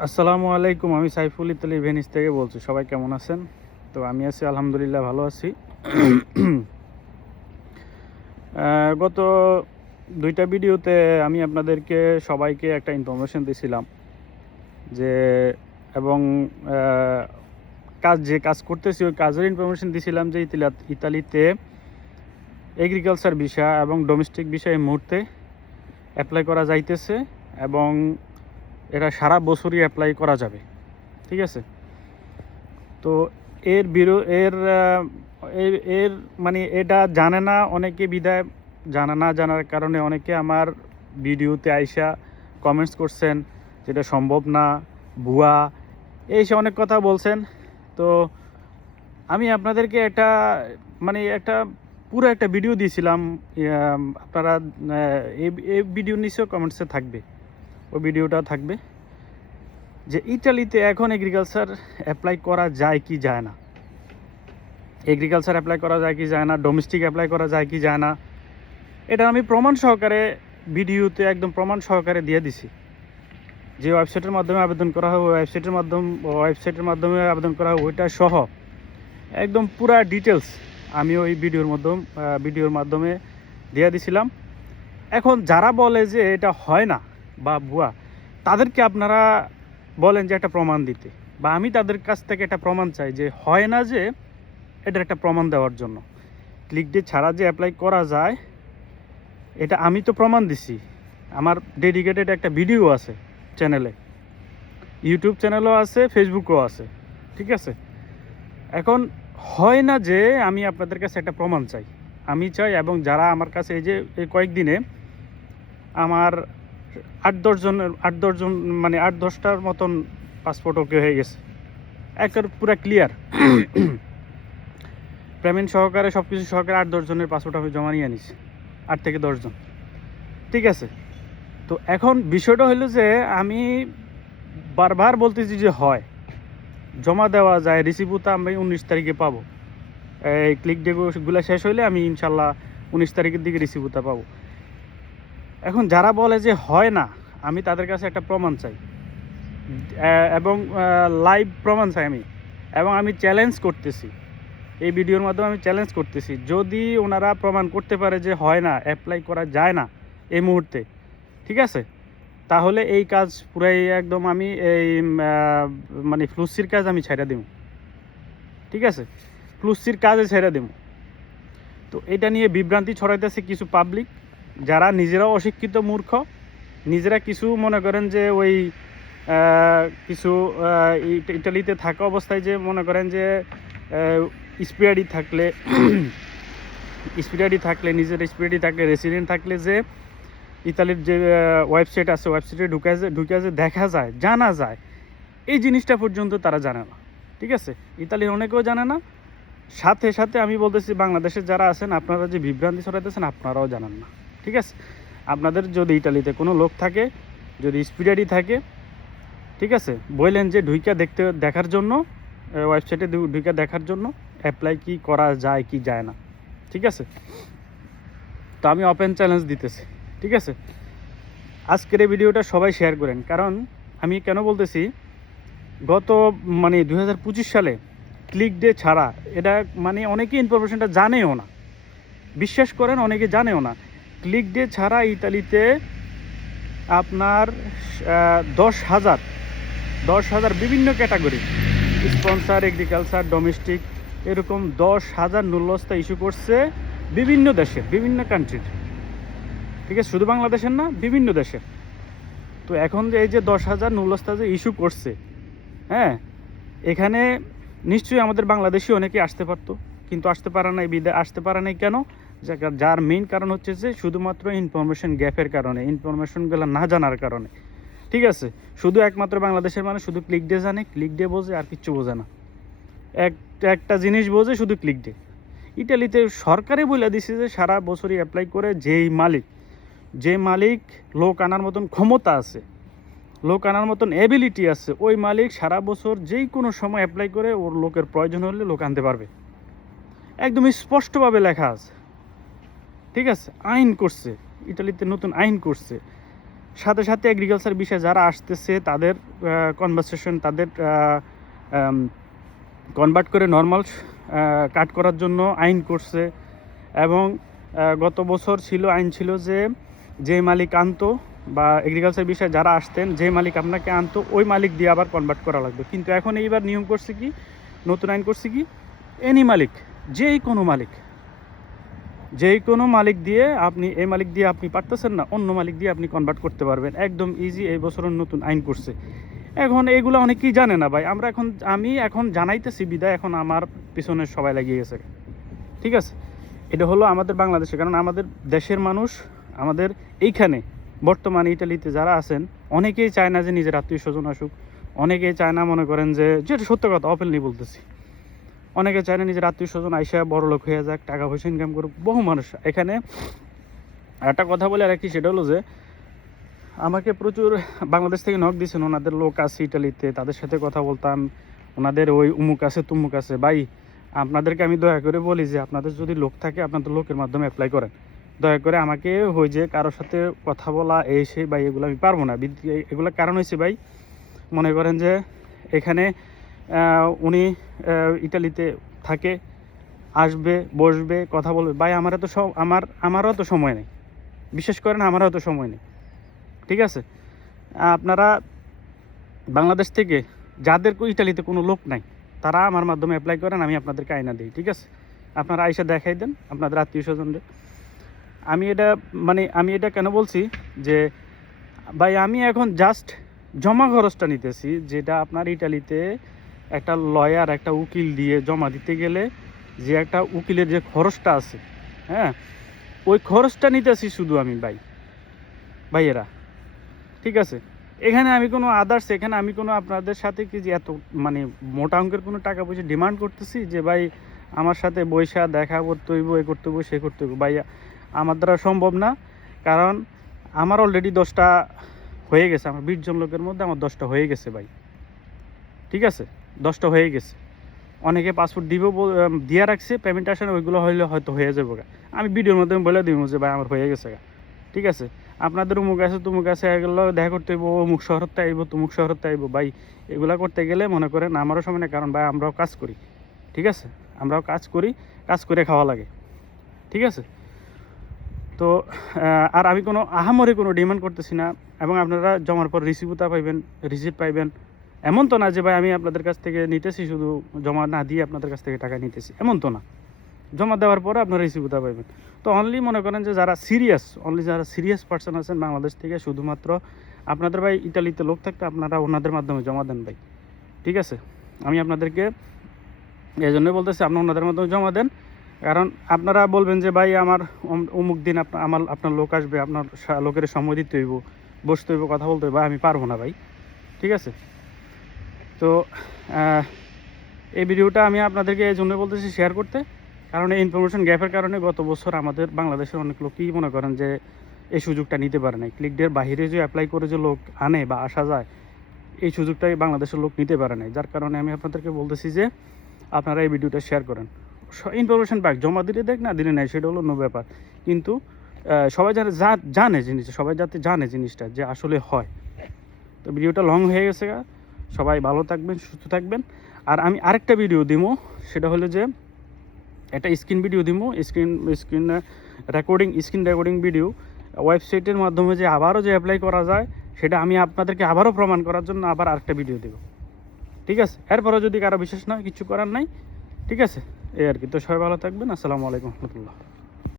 আসসালামু আলাইকুম, আমি সাইফুল ইতালি ভেনিস থেকে বলছি। সবাই কেমন আছেন? তো আমি আছি, আলহামদুলিল্লাহ ভালো আছি। গত দুইটা ভিডিওতে আমি আপনাদেরকে সবাইকে একটা ইনফরমেশন দিয়েছিলাম যে, এবং কাজ যে কাজ করতেছি, ওই কাজের ইনফরমেশন দিয়েছিলাম যে ইতালি- ইতালিতে এগ্রিকালচার বিষয় এবং ডোমেস্টিক বিষয় এই মুহূর্তে অ্যাপ্লাই করা যাইতেছে এবং এটা সারা বছরই অ্যাপ্লাই করা যাবে, ঠিক আছে? তো এর বিরো, এর এর মানে এটা জানে না, অনেকে বিদায় জানা না জানার কারণে অনেকে আমার ভিডিওতে আইসা কমেন্টস করছেন যেটা সম্ভব না, ভুয়া এই সে অনেক কথা বলছেন। তো আমি আপনাদেরকে একটা মানে একটা পুরো একটা ভিডিও দিয়েছিলাম আপনারা এই ভিডিও নিচেও কমেন্টসে থাকবে। ওই ভিডিওটা থাকবে যে ইটালিতে এখন এগ্রিকালচার অ্যাপ্লাই করা যায় কি যায় না। এগ্রিকালচার অ্যাপ্লাই করা যায় কি যায় না ডোমেস্টিক অ্যাপ্লাই করা যায় কি যায় না, এটা আমি প্রমাণ সহকারে ভিডিওতে একদম প্রমাণ সহকারে দিয়ে দিছি। যে ওয়েবসাইটের মাধ্যমে আবেদন করা হয় ওয়েবসাইটের মাধ্যম ওয়েবসাইটের মাধ্যমে আবেদন করা হয়, ওইটা সহ একদম পুরা ডিটেলস আমি ওই ভিডিওর মাধ্যম ভিডিওর মাধ্যমে দিয়ে দিছিলাম। এখন যারা বলে যে এটা হয় না বা ভুয়া, তাদেরকে আপনারা বলেন যে একটা প্রমাণ দিতে। বা আমি তাদের কাছ থেকে একটা প্রমাণ চাই যে হয় না যে এটার একটা প্রমাণ দেওয়ার জন্য। ক্লিক ডে ছাড়া যে অ্যাপ্লাই করা যায়, এটা আমি তো প্রমাণ দিছি। আমার ডেডিকেটেড একটা ভিডিও আছে চ্যানেলে ইউটিউব চ্যানেলও আছে ফেসবুকও আছে। ঠিক আছে? এখন হয় না যে আমি আপনাদের কাছে একটা প্রমাণ চাই। আমি চাই এবং যারা আমার কাছে এই যে, এই কয়েকদিনে আমার আট দশজনের আট দশজন মানে আট দশটার মতন পাসপোর্ট ওকে হয়ে গেছে। একের পুরো ক্লিয়ার পেমেন্ট সহকারে সব কিছু সহকারে আট দশজনের পাসপোর্ট আমি জমা নিয়ে আনিছি। আট থেকে দশজন ঠিক আছে? তো এখন বিষয়টা হলো যে, আমি বারবার বলতেছি যে হয়। জমা দেওয়া যায় রিসিভও তো আমি উনিশ তারিখে পাবো। এই ক্লিক ডেগুলো শেষ হইলে আমি ইনশাল্লাহ উনিশ তারিখের দিকে রিসিভটা পাবো। এখন যারা বলে যে হয় না, আমি তাদের কাছে একটা প্রমাণ চাই। এবং লাইভ প্রমাণ চাই আমি। এবং আমি চ্যালেঞ্জ করতেছি। এই ভিডিওর মাধ্যমে আমি চ্যালেঞ্জ করতেছি। যদি ওনারা প্রমাণ করতে পারে যে হয় না অ্যাপ্লাই করা যায় না এই মুহূর্তে, ঠিক আছে? তাহলে এই কাজ পুরাই একদম আমি এই মানে ফ্লুসির কাজ আমি ছেড়ে দেব। ঠিক আছে? ফ্লুসির কাজে ছেড়ে দেব। তো এটা নিয়ে বিভ্রান্তি ছড়াইতেছে কিছু পাবলিক যারা নিজেরাও অশিক্ষিত মূর্খ, নিজেরা কিছু মনে করেন যে ওই কিছু ইটালিতে থাকা অবস্থায় যে মনে করেন যে স্পিডি থাকলে স্পিডি থাকলে, নিজের স্পিডি থাকলে, রেসিডেন্ট থাকলে যে ইতালির যে ওয়েবসাইট আছে, ওয়েবসাইটে ঢুকে ঢুকে যে দেখা যায়, জানা যায়, এই জিনিসটা পর্যন্ত তারা জানে না। ঠিক আছে? ইতালির অনেকেও জানে না। সাথে সাথে আমি বলতেছি, বাংলাদেশের যারা আছেন, আপনারা যে বিভ্রান্তি ছড়াইতেছেন, আপনারাও জানেন না। ঠিক আছে? আপনাদের যদি ইটালিতে কোনো লোক থাকে, যদি স্পিডারি থাকে, ঠিক আছে? বললেন যে ঢুইকা দেখতে, দেখার জন্য ওয়েবসাইটে ঢুইকা দেখার জন্য অ্যাপ্লাই কি করা যায়, কি যায় না, ঠিক আছে? তো আমি ওপেন চ্যালেঞ্জ দিতেছি, ঠিক আছে? আজকের এই ভিডিওটা সবাই শেয়ার করেন, কারণ আমি কেন বলতেছি, গত মানে দু হাজার পঁচিশ সালে ক্লিক ডে ছাড়া, এটা মানে অনেকে ইনফরমেশনটা জানেও না। বিশ্বাস করেন, অনেকে জানেও না। ক্লিক ডে ছাড়া ইতালিতে আপনার দশ হাজার দশ হাজার বিভিন্ন ক্যাটাগরি, স্পন্সার, এগ্রিকালচার, ডোমেস্টিক, এরকম দশ হাজার নুল্লস্তা ইস্যু করছে বিভিন্ন দেশের বিভিন্ন কান্ট্রির ঠিক আছে, শুধু বাংলাদেশের না, বিভিন্ন দেশের তো এখন যে এই যে দশ হাজার নুল্লস্তা যে ইস্যু করছে হ্যাঁ এখানে নিশ্চয়ই আমাদের বাংলাদেশি অনেকে আসতে পারতো, কিন্তু আসতে পারা নাই বিদায় আসতে পারে নাই কেন? যার মেইন কারণ হচ্ছে যে শুধুমাত্র ইনফরমেশন গ্যাপের কারণে ইনফরমেশনগুলো না জানার কারণে। ঠিক আছে? শুধু একমাত্র বাংলাদেশের মানুষ শুধু ক্লিক ডে জানে ক্লিক ডে বোঝে আর কিচ্ছু বোঝে না। এক, একটা জিনিস বোঝে শুধু ক্লিক ডে ইটালিতে সরকারে বলে দিছে যে সারা বছরই অ্যাপ্লাই করে যেই মালিক, যে মালিক লোক আনার মতন ক্ষমতা আছে, লোক আনার মতন এবিলিটি আছে, ওই মালিক সারা বছর যেই কোনো সময় অ্যাপ্লাই করে ওর লোকের প্রয়োজন হলে লোক আনতে পারবে। একদম স্পষ্টভাবে লেখা আছে। ঠিক আছে, আইন করছে, ইটালিতে নতুন আইন করছে। সাথে সাথে এগ্রিকালচার বিষয়ে যারা আসতেছে, তাদের কনভারসেশন তাদের কনভার্ট করে নর্মাল কাট করার জন্য আইন করছে। এবং গত বছর ছিল, আইন ছিল যে যে মালিক আনতো বা এগ্রিকালচার বিষয়ে যারা আসতেন, যে মালিক আপনাকে আনতো, ওই মালিক দিয়ে আবার কনভার্ট করা লাগবে। কিন্তু এখন এইবার নিয়ম করছে কি, নতুন আইন করছে কি এনি মালিক, যেই কোনো মালিক যেই কোনো মালিক দিয়ে আপনি, এই মালিক দিয়ে আপনি পারতেছেন না, অন্য মালিক দিয়ে আপনি কনভার্ট করতে পারবেন। একদম ইজি এই বছরের নতুন আইন করছে। এখন এগুলো অনেকেই জানে না ভাই? আমরা এখন, আমি এখন জানাইতেছি বিদায়, এখন আমার পিছনে সবাই লাগিয়ে গেছে। ঠিক আছে? এটা হলো আমাদের বাংলাদেশে, কারণ আমাদের দেশের মানুষ, আমাদের এইখানে, বর্তমানে ইটালিতে যারা আছেন, অনেকেই চায় না যে নিজের আত্মীয় স্বজন আসুক। অনেকেই চায় না মনে করেন যে, যেটা সত্য কথা ওপেনলি বলতেছি। অনেকে চায় না নিজের আত্মীয় স্বজন আইসা বড় লোক হয়ে যাক, টাকা পয়সা ইনকাম করুক, বহু মানুষ। এখানে একটা কথা বলে রাখি, সেটা হলো যে, আমাকে প্রচুর বাংলাদেশ থেকে নক দিয়েছেন, ওনাদের লোক আছে ইটালিতে, তাদের সাথে কথা বলতাম, ওনাদের ওই উমুক আছে, তুমুক আছে। ভাই, আপনাদেরকে আমি দয়া করে বলি যে, আপনাদের যদি লোক থাকে আপনাদের লোকের মাধ্যমে অ্যাপ্লাই করেন। দয়া করে আমাকে হই যে কারোর সাথে কথা বলা, এই সেই, ভাই, এগুলো আমি পারব না। এগুলোর কারণ হয়েছে ভাই, মনে করেন যে, এখানে উনি ইটালিতে থাকে, আসবে, বসবে, কথা বলবে। ভাই আমার তো সব, আমার, আমারও তো সময় নেই। বিশেষ করেন, আমারও তো সময় নেই। ঠিক আছে? আপনারা বাংলাদেশ থেকে যাদের ইটালিতে কোনো লোক নাই, তারা আমার মাধ্যমে অ্যাপ্লাই করেন, আমি আপনাদেরকে আয়না দিই। ঠিক আছে? আপনারা আইসা দেখাই দেন, আপনাদের আত্মীয় স্বজনদের। আমি এটা মানে আমি এটা কেন বলছি যে, ভাই, আমি এখন জাস্ট জমা খরচটা নিতেছি, যেটা আপনার ইটালিতে একটা লয়ার একটা উকিল দিয়ে জমা দিতে গেলে যে একটা উকিলের যে খরচটা আছে হ্যাঁ? ওই খরচটা নিতেছি শুধু আমি ভাই, ভাইয়েরা, ঠিক আছে? এখানে আমি কোনো আদার্স এখানে আমি কোনো আপনাদের সাথে কি যে এত মানে মোটা অঙ্কের কোনো টাকা পয়সা ডিমান্ড করতেছি যে ভাই আমার সাথে বৈশা দেখা করতে হইব, এ করতে হইব, সে করতে হইব? ভাই, আমার দ্বারা সম্ভব না, কারণ আমার অলরেডি দশটা হয়ে গেছে, আমার বিশ জন লোকের মধ্যে আমার দশটা হয়ে গেছে ভাই, ঠিক আছে? দশটা হয়ে গেছে। অনেকে পাসপোর্ট দিব দিয়ে রাখছে পেমেন্ট আসে না, ওইগুলো হইলে হয়তো হয়ে যাবে গা। আমি ভিডিওর মাধ্যমে বলে দিব যে, ভাই, আমার হয়ে গেছে গা। ঠিক আছে? আপনাদের উমুক আছে, তুমুক আছে, এগুলো দেখা করতে হইব, অমুক শহরতে আইব, তুমুক শহরতে আইব। ভাই, এগুলা করতে গেলে মনে করেন আমারও সময় না কারণ ভাই, আমরাও কাজ করি। ঠিক আছে? আমরাও কাজ করি, কাজ করে খাওয়া লাগে। ঠিক আছে? তো আর আমি কোনো আহামরি কোনো ডিমান্ড করতেছি না, এবং আপনারা জমার পর রিসিভটা পাইবেন রিসিপ্ট পাইবেন। এমন তো না যে ভাই আমি আপনাদের কাছ থেকে নিতেছি, শুধু জমা না দিয়ে আপনাদের কাছ থেকে টাকা নিতেছি। এমন তো না। জমা দেওয়ার পরে আপনারা রিসিভটা পাইবেন। তো অনলি মনে করেন যে যারা সিরিয়াস অনলি যারা সিরিয়াস পার্সন আছেন বাংলাদেশ থেকে, শুধুমাত্র আপনাদের ভাই ইটালিতে লোক থাকতে আপনারা ওনাদের মাধ্যমে জমা দেন ভাই। ঠিক আছে? আমি আপনাদেরকে এই জন্যই বলতেছি, আপনি ওনাদের মাধ্যমে জমা দেন। কারণ আপনারা বলবেন যে ভাই আমার অমুক দিন আপনার আমার, আপনার লোক আসবে, আপনার লোকের সময় দিতে হইব, বসতে হইব, কথা বলতে হইব, আমি পারব না ভাই। ঠিক আছে? তো এই ভিডিওটা আমি আপনাদেরকে এই জন্য বলতেছি শেয়ার করতে। কারণ এই ইনফরমেশন গ্যাপের কারণে গত বছর আমাদের বাংলাদেশের অনেক লোকই মনে করেন যে এই সুযোগটা নিতে পারে নাই। ক্লিক ডের বাইরে যে অ্যাপ্লাই করে যে লোক আনে বা আসা যায়, এই সুযোগটাই বাংলাদেশের লোক নিতে পারে নাই। যার কারণে আমি আপনাদেরকে বলতেছি যে আপনারা এই ভিডিওটা শেয়ার করেন। ইনফরমেশন ব্যাক জমা দিলে দেখ না, দিলে নাই, সেটা হলো অন্য ব্যাপার। কিন্তু সবাই জানে যা- জানে জিনিসটা, সবাই যাতে জানে জিনিসটা যে আসলে হয়। তো ভিডিওটা লং হয়ে গেছে। সবাই ভালো থাকবেন, সুস্থ থাকবেন। আর আমি আরেকটা ভিডিও দিব সেটা হলো যে, একটা স্ক্রিন ভিডিও দিব screen screen recording screen recording video ওয়েবসাইটের মাধ্যমে যে আবারও যে অ্যাপ্লাই করা যায়, সেটা আমি আপনাদেরকে আবারও প্রমাণ করার জন্য আবার আরেকটা ভিডিও দেব। ঠিক আছে? এরপরও যদি কারও বিশেষ না কিছু করার নাই, ঠিক আছে? এই আর কি। তো সবাই ভালো থাকবেন। আসসালামু আলাইকুম রহমতুল্লাহ।